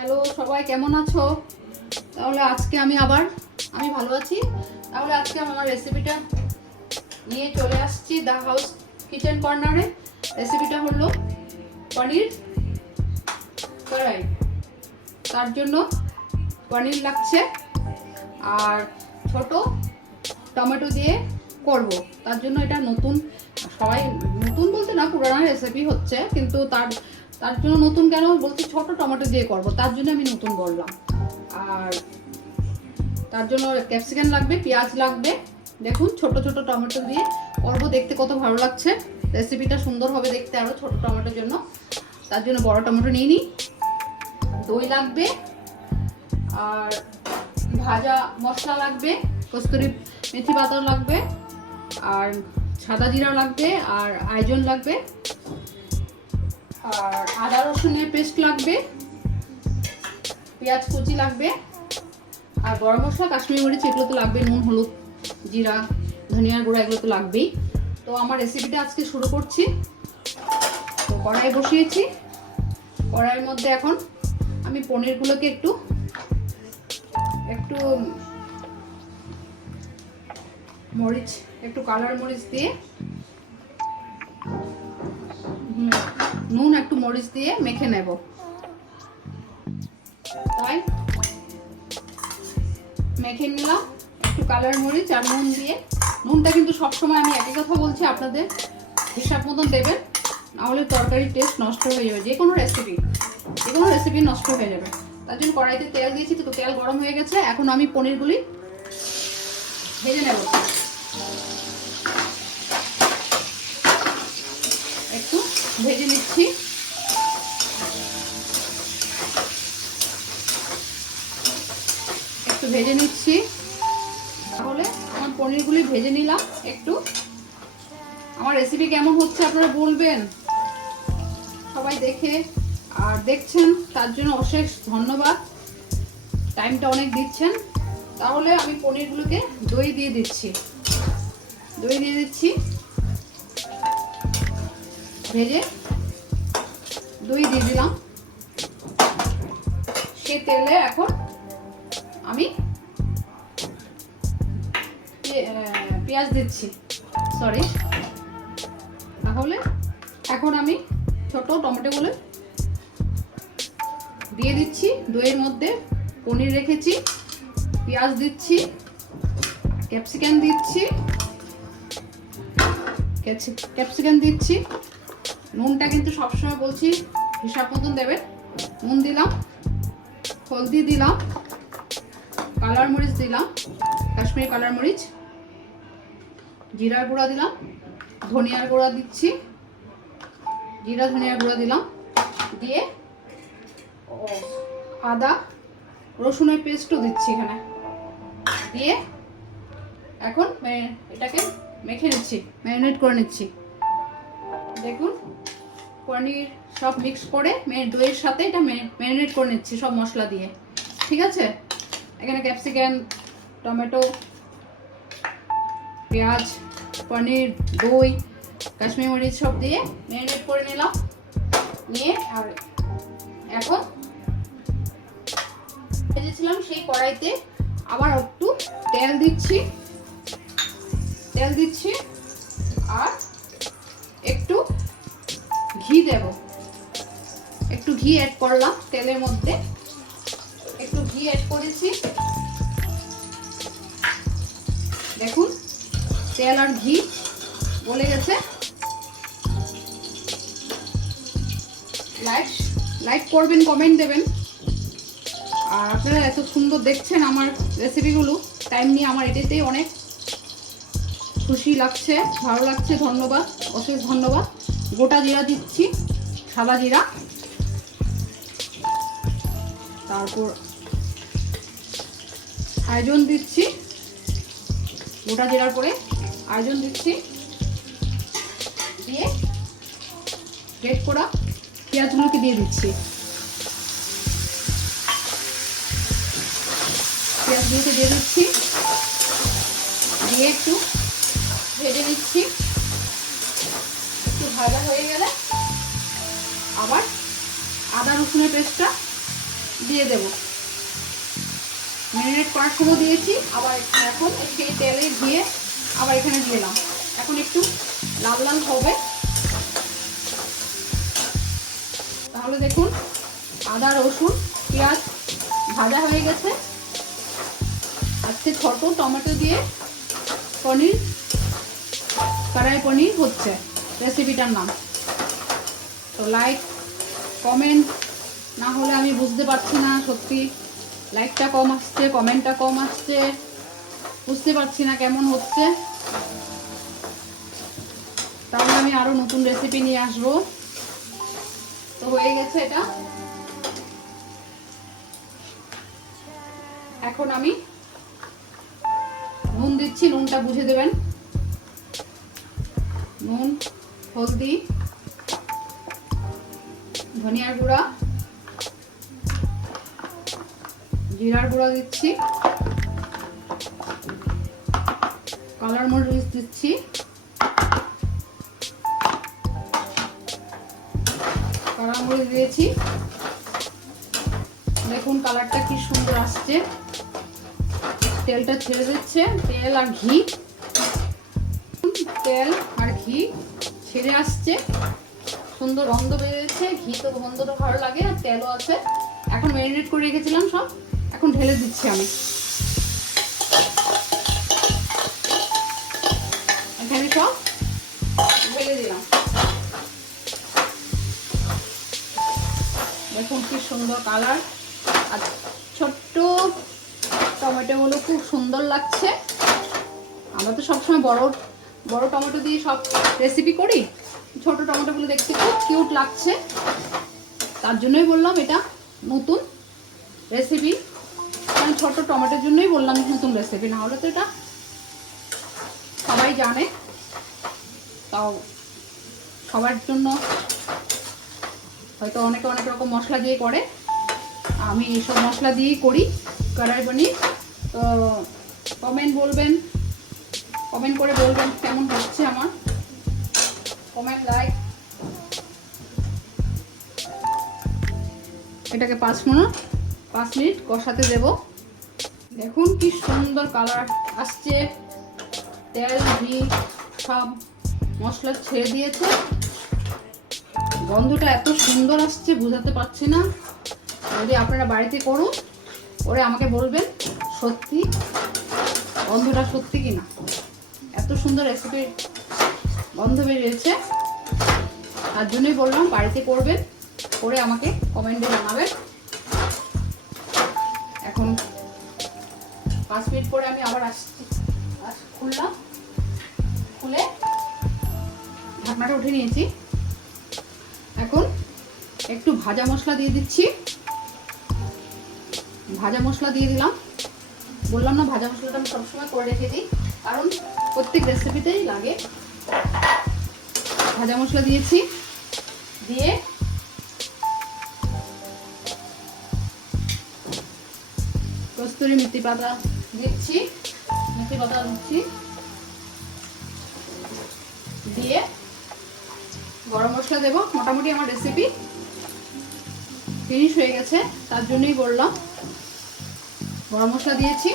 Hello সবাই, কেমন আছো? তাহলে আজকে আমি ভালো আছি। তাহলে আজকে আমার রেসিপিটা নিয়ে চলে আসছি দ্য হাউস কিচেন কর্নারে। রেসিপিটা হলো পনির কড়াই। তার জন্য পনির লাগছে আর ছোট টমেটো দিয়ে করব। তার জন্য এটা নতুন, সবাই নতুন বলতে না, পুরানো রেসিপি হচ্ছে, কিন্তু তার জন্য নতুন কেন বলছি, ছোট টমেটো দিয়ে করব, তার জন্য আমি নতুন বললাম। আর তার জন্য ক্যাপসিকাম লাগবে, পেঁয়াজ লাগবে। দেখুন ছোট ছোট টমেটো দিয়ে করব, দেখতে কত ভালো লাগছে। রেসিপিটা সুন্দর হবে দেখতে আরো ছোট টমেটোর জন্য। তার জন্য বড় টমেটো নিয়ে নিই। দই লাগবে আর ভাজা মশলা লাগবে, কস্তুরি মেথি পাতা লাগবে আর সাদা জিরা লাগবে আর আইজল লাগবে আর আদা রসুনের পেস্ট লাগবে, পেঁয়াজ কুচি লাগবে আর গরম মশলা, কাশ্মীরি মরিচ, এগুলো তো লাগবে, নুন, হলুদ, জিরা, ধনিয়ার গুঁড়া, এগুলো তো লাগবেই। তো আমার রেসিপিটা আজকে শুরু করছি। তো কড়াই বসিয়েছি। কড়াইয়ের মধ্যে এখন আমি পনিরগুলোকে একটু মরিচ, একটু কালার মরিচ দিয়ে, নুন একটু মরিচ দিয়ে মেখে নেব। তাই মেখে নিলাম একটু কালার মরিচ আর নুন দিয়ে। নুনটা কিন্তু সবসময় আমি একই কথা বলছি, আপনাদের হিসাব মতন দেবেন, নাহলে তরকারির টেস্ট নষ্ট হয়ে যাবে। যে কোনো রেসিপি নষ্ট হয়ে যাবে। তার জন্য কড়াইতে তেল দিয়েছি, তো তেল গরম হয়ে গেছে। এখন আমি পনিরগুলি ভেজে নেব। একটু ভেজে নিচ্ছি। তাহলে আমার পনিরগুলি ভেজে নিলাম একটু। আমার রেসিপি কেমন হচ্ছে আপনারা বলবেন। সবাই দেখে আর দেখছেন, তার জন্য অশেষ ধন্যবাদ। টাইমটা অনেক দিচ্ছেন। তাহলে আমি পনিরগুলোকে দই দিয়ে দিচ্ছি। ভেজে দই দিয়ে দিলাম। সে তেলে এখন আমি পেঁয়াজ দিচ্ছি, তাহলে এখন আমি ছোট টমেটোগুলো দিয়ে দিচ্ছি দইয়ের মধ্যে। পনির রেখেছি, পেঁয়াজ দিচ্ছি, ক্যাপসিকাম দিচ্ছি। নুনটা কিন্তু সবসময় বলছি হিসাব মতন দেবেন। নুন দিলাম, হলদি দিলাম, কালার মরিচ দিলাম, কাশ্মীরি কালার মরিচ, জিরার গুঁড়া দিলাম, ধনিয়ার গুঁড়া দিচ্ছি, জিরা ধনিয়ার গুঁড়া দিলাম, দিয়ে আদা রসুনের পেস্টও দিচ্ছি এখানে দিয়ে। এখন এটাকে ম্যারিনেট করে নিচ্ছি। দেখুন পনির সব মিক্স করে দইয়ের সাথে এটা ম্যারিনেট করে নিচ্ছি সব মশলা দিয়ে। ঠিক আছে, এখানে ক্যাপসিকাম, টমেটো, পেঁয়াজ, পনির, দই, কাশ্মীরি মরিচ সব দিয়ে ম্যারিনেট করে নিলাম। আর এখন ভেজেছিলাম সেই কড়াইতে আবার একটু তেল দিচ্ছি আর একটু ঘি দেব। একটু ঘি অ্যাড করলাম তেলের মধ্যে, একটু ঘি অ্যাড করেছি। দেখুন তেল আর ঘি গলে গেছে। লাইক করবেন, কমেন্ট দেবেন। আর আপনারা এত সুন্দর দেখছেন আমার রেসিপিগুলো, টাইম নিয়ে, আমার এটাতেই অনেক খুশি লাগছে, ভালো লাগছে। ধন্যবাদ, অশেষ ধন্যবাদ। গোটা জিরা দিচ্ছি, সাদা জিরা, তারপর আইজল দিচ্ছি, গোটা জিরার পরে আইজল দিচ্ছি, দিয়ে গ্রেট করা পেঁয়াজগুলোকে দিয়ে দিচ্ছি। দিয়ে একটু ভেজে নিচ্ছি। একটু ভাজা হয়ে গেলে আবার আদা রসুনের পেস্টটা দিয়ে দেব। ম্যারিনেট করার সময় দিয়েছি, আবার এখন সেই তেলে দিয়ে আবার এখানে দিলাম। এখন একটু লাল লাল হবে। তাহলে দেখুন আদা রসুন পেঁয়াজ ভাজা হয়ে গেছে। আজকে ছোট টমেটো দিয়ে পনির, কড়াই পনির হচ্ছে রেসিপিটার নাম। তো লাইক কমেন্ট না হলে আমি বুঝতে পারছি না, সত্যি লাইকটা কম আসছে, কমেন্টটা কম আসছে, বুঝতে পারছি না কেমন হচ্ছে। তাহলে আমি আরো নতুন রেসিপি নিয়ে আসবো। তো হয়ে গেছে এটা। এখন আমি নুন দিচ্ছি, নুনটা বুঝে দেবেন। নুন, হলদি, ধনিয়ার গুঁড়া, জিরার গুঁড়া দিচ্ছি, কালার মরিচ দিচ্ছি, কালার মরিচ দিয়েছি। দেখুন কালারটা কি সুন্দর আসছে, তেলটা ছেড়ে দিচ্ছে। তেল আর ঘি, তেল আর ঘি ছেড়ে আসছে, সুন্দর গন্ধ বেরিয়েছে। ঘি তো গন্ধটা ভালো লাগে, আর তেলও আছে। এখন ম্যারিনেট করে রেখেছিলাম সব, এখন ঢেলে দিচ্ছি আমি। এখানে সব ঢেলে দিলাম। দেখুন কি সুন্দর কালার, আর ছোট্ট টমেটোগুলো খুব সুন্দর লাগছে। আমরা তো সবসময় বড় বড় টমেটো দিয়ে সব রেসিপি করি, ছোট টমেটোগুলো দেখতে খুব কিউট লাগছে। তার জন্যই বললাম এটা নতুন রেসিপি। আমি ছোট টমেটোর জন্যই বললাম নতুন রেসিপি, না হলে তো এটা সবাই জানে। তাও সবার জন্য হয়তো অনেকে অনেক রকম মশলা দিয়ে করে, আমি এইসব মশলা দিয়েই করি কড়াই পনির। তো কমেন্ট করে বলবেন কেমন হচ্ছে আমার। Comment, like. এটাকে 5 মিনিট কষাতে দেব। দেখুন কি সুন্দর কালার আসছে, তেল ঘি সব মশলা ছেড়ে দিয়েছে। গন্ধটা এত সুন্দর আসছে বোঝাতে পারছি না। যদি আপনারা বাড়িতে করুন, করে আমাকে বলবেন সত্যি গন্ধটা সত্যি কিনা। এত সুন্দর রেসিপির গন্ধ বেরিয়েছে, তার জন্যই বললাম বাড়িতে করবেন, করে আমাকে কমেন্টে জানাবেন। এখন 5 মিনিট পরে আমি আবার আসছি, খুললাম, খুলে ঢাকনাটা উঠে নিয়েছি। এখন একটু ভাজা মশলা দিয়ে দিচ্ছি। ভাজা মশলা দিয়ে দিলাম। বললাম না ভাজা মশলাটা আমি সবসময় করে রেখে দিই, কারণ প্রত্যেক রেসিপিতেই লাগে। ভাজা মশলা দিয়েছি, দিয়ে কস্তুরি মেথি পাতা দিচ্ছি, দিয়ে গরম মশলা দেব। মোটামুটি আমার রেসিপি ফিনিশ হয়ে গেছে, তার জন্যই বললাম। গরম মশলা দিয়েছি।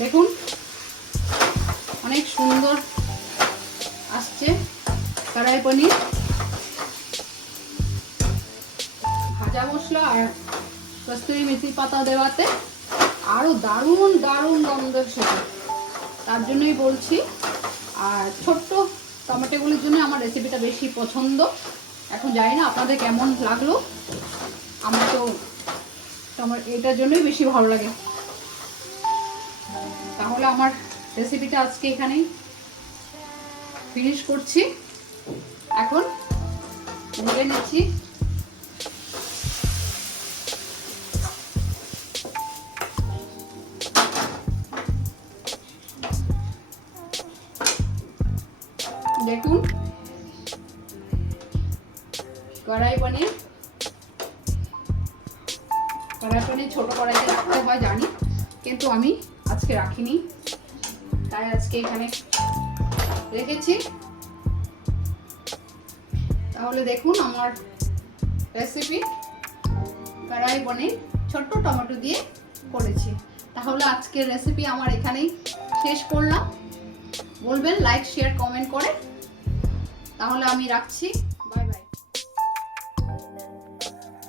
দেখুন অনেক সুন্দর আসছে কড়াই পনির। ভাজা মশলা আর কস্তুরি মেথি পাতা দেওয়াতে আরো দারুণ দারুণ গন্ধ সেটা, তার জন্যই বলছি। আর ছোট্ট টমেটোগুলির জন্য আমার রেসিপিটা বেশি পছন্দ। এখন জানি না আপনাদের কেমন লাগলো, আমার তো এটার জন্যই বেশি ভালো লাগে। তাহলে আমার রেসিপিটা আজকে এখানেই ফিনিশ করছি। এখন ঢেলে নিচ্ছি। দেখুন কড়াই পনির ছোট কড়াইতে রাখতে হয় জানি, কিন্তু আমি আজকে রাখিনি, তাই আজকে এখানে রেখেছি। তাহলে দেখুন আমার রেসিপি কড়াই পনির ছোট্ট টমেটো দিয়ে করেছি। তাহলে আজকের রেসিপি আমার এখানেই শেষ করলাম। বলবেন লাইক শেয়ার কমেন্ট করে। তাহলে আমি রাখছি।